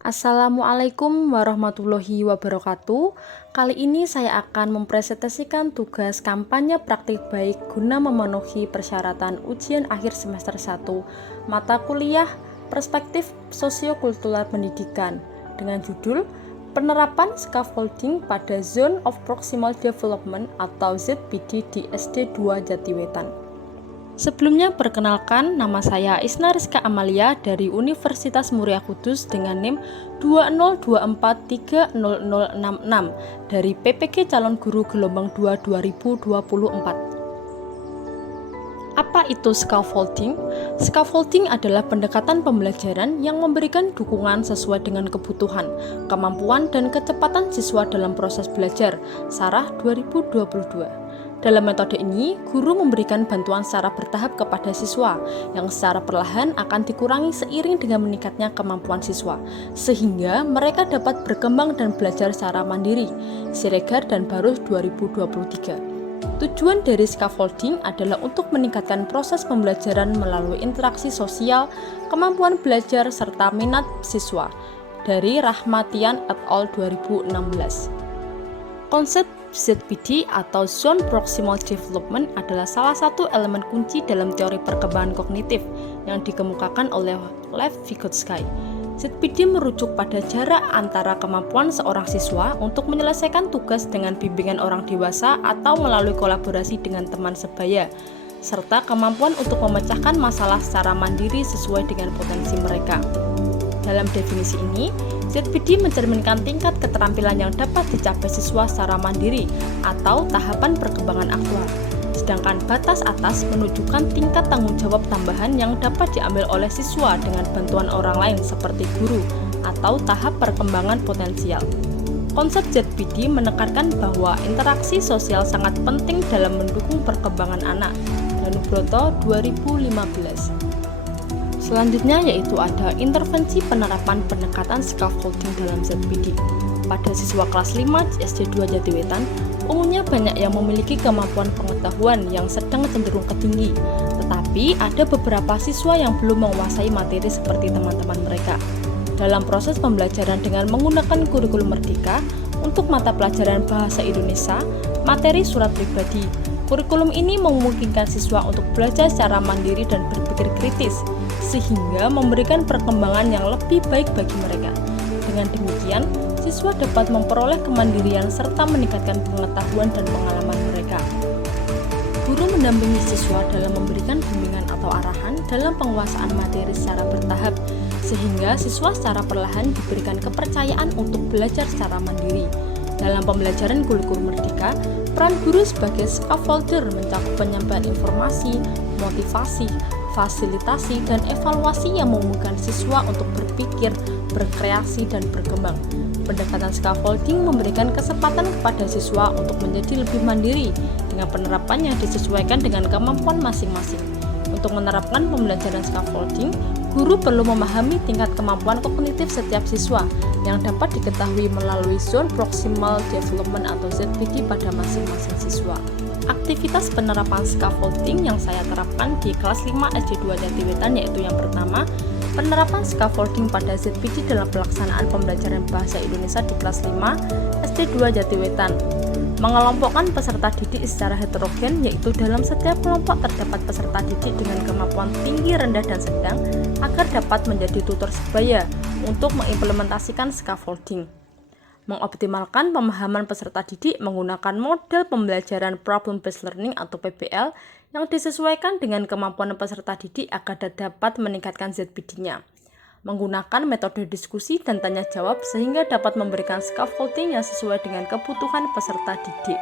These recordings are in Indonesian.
Assalamualaikum warahmatullahi wabarakatuh. Kali ini saya akan mempresentasikan tugas kampanye praktik baik guna memenuhi persyaratan ujian akhir semester 1 mata kuliah Perspektif Sosiokultural Pendidikan dengan judul Penerapan Scaffolding pada Zone of Proximal Development atau ZPD di SD 2 Jatiwetan. Sebelumnya perkenalkan, nama saya Isna Rizka Amalia dari Universitas Muria Kudus dengan NIM 202430066 dari PPG Calon Guru Gelombang 2 2024. Apa itu scaffolding? Scaffolding adalah pendekatan pembelajaran yang memberikan dukungan sesuai dengan kebutuhan, kemampuan, dan kecepatan siswa dalam proses belajar. Sarah 2022. Dalam metode ini, guru memberikan bantuan secara bertahap kepada siswa, yang secara perlahan akan dikurangi seiring dengan meningkatnya kemampuan siswa, sehingga mereka dapat berkembang dan belajar secara mandiri. Siregar dan Barus 2023. Tujuan dari scaffolding adalah untuk meningkatkan proses pembelajaran melalui interaksi sosial, kemampuan belajar, serta minat siswa. Dari Rahmatian et al. 2016. Konsep ZPD atau Zone Proximal Development adalah salah satu elemen kunci dalam teori perkembangan kognitif yang dikemukakan oleh Lev Vygotsky. ZPD merujuk pada jarak antara kemampuan seorang siswa untuk menyelesaikan tugas dengan bimbingan orang dewasa atau melalui kolaborasi dengan teman sebaya, serta kemampuan untuk memecahkan masalah secara mandiri sesuai dengan potensi mereka. Dalam definisi ini, ZPD mencerminkan tingkat keterampilan yang dapat dicapai siswa secara mandiri atau tahapan perkembangan aktual. Sedangkan batas atas menunjukkan tingkat tanggung jawab tambahan yang dapat diambil oleh siswa dengan bantuan orang lain seperti guru atau tahap perkembangan potensial. Konsep ZPD menekankan bahwa interaksi sosial sangat penting dalam mendukung perkembangan anak. Danubroto 2015. Selanjutnya yaitu ada intervensi penerapan pendekatan scaffolding dalam ZPD. Pada siswa kelas 5 SD 2 Jatiwetan, umumnya banyak yang memiliki kemampuan pengetahuan yang sedang cenderung ke tinggi, tetapi ada beberapa siswa yang belum menguasai materi seperti teman-teman mereka. Dalam proses pembelajaran dengan menggunakan kurikulum Merdeka, untuk mata pelajaran Bahasa Indonesia, materi surat pribadi, kurikulum ini memungkinkan siswa untuk belajar secara mandiri dan berpikir kritis, sehingga memberikan perkembangan yang lebih baik bagi mereka. Dengan demikian, siswa dapat memperoleh kemandirian serta meningkatkan pengetahuan dan pengalaman mereka. Guru mendampingi siswa dalam memberikan bimbingan atau arahan dalam penguasaan materi secara bertahap, sehingga siswa secara perlahan diberikan kepercayaan untuk belajar secara mandiri. Dalam pembelajaran kurikulum Merdeka, peran guru sebagai scaffolder mencakup penyampaian informasi, motivasi, fasilitasi, dan evaluasi yang memungkinkan siswa untuk berpikir, berkreasi, dan berkembang. Pendekatan scaffolding memberikan kesempatan kepada siswa untuk menjadi lebih mandiri dengan penerapan yang disesuaikan dengan kemampuan masing-masing. Untuk menerapkan pembelajaran scaffolding, guru perlu memahami tingkat kemampuan kognitif setiap siswa yang dapat diketahui melalui Zone Proximal Development atau ZPD pada masing-masing siswa. Aktivitas penerapan scaffolding yang saya terapkan di kelas 5 SD 2 Jatiwetan yaitu yang pertama, penerapan scaffolding pada ZPD dalam pelaksanaan pembelajaran Bahasa Indonesia di kelas 5 SD 2 Jatiwetan. Mengelompokkan peserta didik secara heterogen, yaitu dalam setiap kelompok terdapat peserta didik dengan kemampuan tinggi, rendah, dan sedang agar dapat menjadi tutor sebaya untuk mengimplementasikan scaffolding. Mengoptimalkan pemahaman peserta didik menggunakan model pembelajaran Problem Based Learning atau PBL yang disesuaikan dengan kemampuan peserta didik agar dapat meningkatkan ZPD-nya. Menggunakan metode diskusi dan tanya jawab sehingga dapat memberikan scaffolding yang sesuai dengan kebutuhan peserta didik.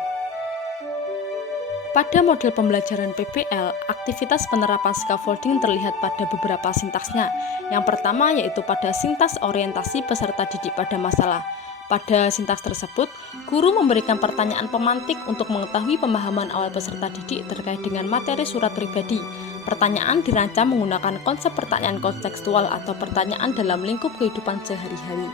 Pada model pembelajaran PBL, aktivitas penerapan scaffolding terlihat pada beberapa sintaksnya. Yang pertama yaitu pada sintaks orientasi peserta didik pada masalah. Pada sintaks tersebut, guru memberikan pertanyaan pemantik untuk mengetahui pemahaman awal peserta didik terkait dengan materi surat pribadi. Pertanyaan dirancang menggunakan konsep pertanyaan kontekstual atau pertanyaan dalam lingkup kehidupan sehari-hari.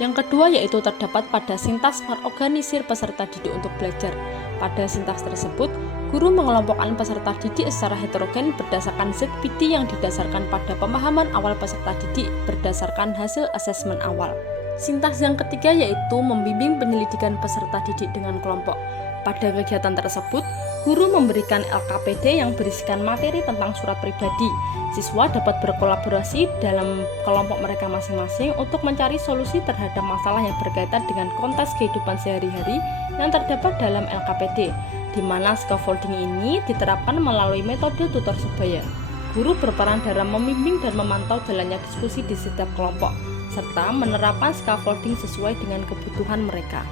Yang kedua yaitu terdapat pada sintaks mengorganisir peserta didik untuk belajar. Pada sintaks tersebut, Guru mengelompokkan peserta didik secara heterogen berdasarkan ZPD yang didasarkan pada pemahaman awal peserta didik berdasarkan hasil asesmen awal. Sintaks yang ketiga yaitu membimbing penyelidikan peserta didik dengan kelompok. Pada kegiatan tersebut, guru memberikan LKPD yang berisikan materi tentang surat pribadi. Siswa dapat berkolaborasi dalam kelompok mereka masing-masing untuk mencari solusi terhadap masalah yang berkaitan dengan konteks kehidupan sehari-hari yang terdapat dalam LKPD, di mana scaffolding ini diterapkan melalui metode tutor sebaya. Guru berperan dalam membimbing dan memantau jalannya diskusi di setiap kelompok, serta menerapkan scaffolding sesuai dengan kebutuhan mereka.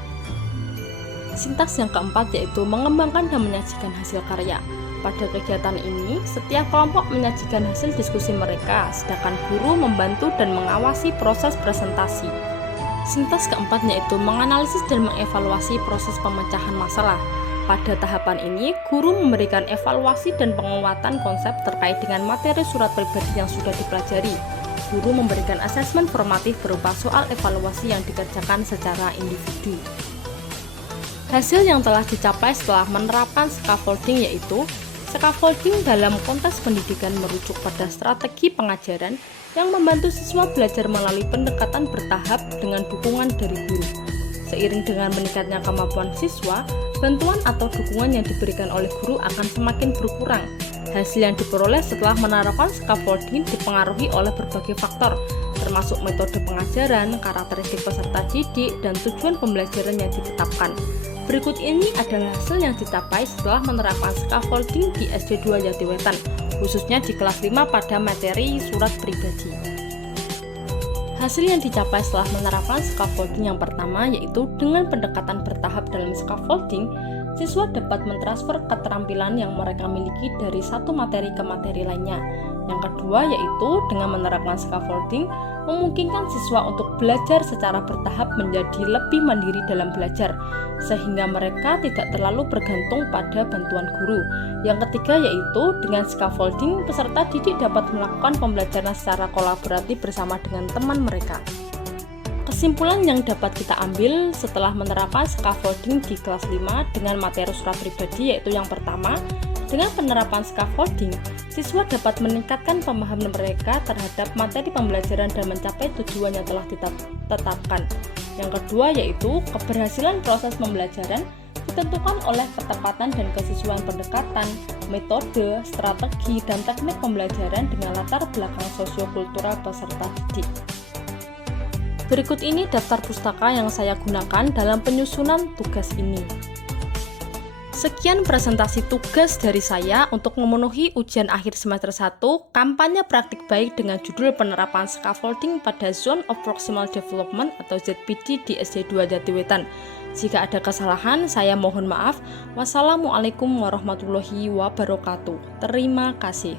Sintaks yang keempat yaitu mengembangkan dan menyajikan hasil karya. Pada kegiatan ini, setiap kelompok menyajikan hasil diskusi mereka, sedangkan guru membantu dan mengawasi proses presentasi. Sintaks keempat yaitu menganalisis dan mengevaluasi proses pemecahan masalah. Pada tahapan ini, guru memberikan evaluasi dan penguatan konsep terkait dengan materi surat pribadi yang sudah dipelajari. Guru memberikan asesmen formatif berupa soal evaluasi yang dikerjakan secara individu. Hasil yang telah dicapai setelah menerapkan scaffolding yaitu scaffolding dalam konteks pendidikan merujuk pada strategi pengajaran yang membantu siswa belajar melalui pendekatan bertahap dengan dukungan dari guru. Seiring dengan meningkatnya kemampuan siswa, bantuan atau dukungan yang diberikan oleh guru akan semakin berkurang. Hasil yang diperoleh setelah menerapkan scaffolding dipengaruhi oleh berbagai faktor, termasuk metode pengajaran, karakteristik peserta didik, dan tujuan pembelajaran yang ditetapkan. Berikut ini adalah hasil yang dicapai setelah menerapkan scaffolding di SD2 Jatiwetan, khususnya di kelas 5 pada materi surat pribadi. Hasil yang dicapai setelah menerapkan scaffolding yang pertama yaitu dengan pendekatan bertahap dalam scaffolding, siswa dapat mentransfer keterampilan yang mereka miliki dari satu materi ke materi lainnya. Yang kedua yaitu dengan menerapkan scaffolding, memungkinkan siswa untuk belajar secara bertahap menjadi lebih mandiri dalam belajar, sehingga mereka tidak terlalu bergantung pada bantuan guru. Yang ketiga yaitu dengan scaffolding, peserta didik dapat melakukan pembelajaran secara kolaboratif bersama dengan teman mereka. Kesimpulan yang dapat kita ambil setelah menerapkan scaffolding di kelas 5 dengan materi surat pribadi yaitu yang pertama, dengan penerapan scaffolding, siswa dapat meningkatkan pemahaman mereka terhadap materi pembelajaran dan mencapai tujuan yang telah ditetapkan. Yang kedua yaitu keberhasilan proses pembelajaran ditentukan oleh ketepatan dan kesesuaian pendekatan, metode, strategi, dan teknik pembelajaran dengan latar belakang sosiokultural peserta didik. Berikut ini daftar pustaka yang saya gunakan dalam penyusunan tugas ini. Sekian presentasi tugas dari saya untuk memenuhi ujian akhir semester 1 kampanye praktik baik dengan judul penerapan scaffolding pada Zone of Proximal Development atau ZPD di SD2 Jatiwetan. Jika ada kesalahan, saya mohon maaf. Wassalamualaikum warahmatullahi wabarakatuh. Terima kasih.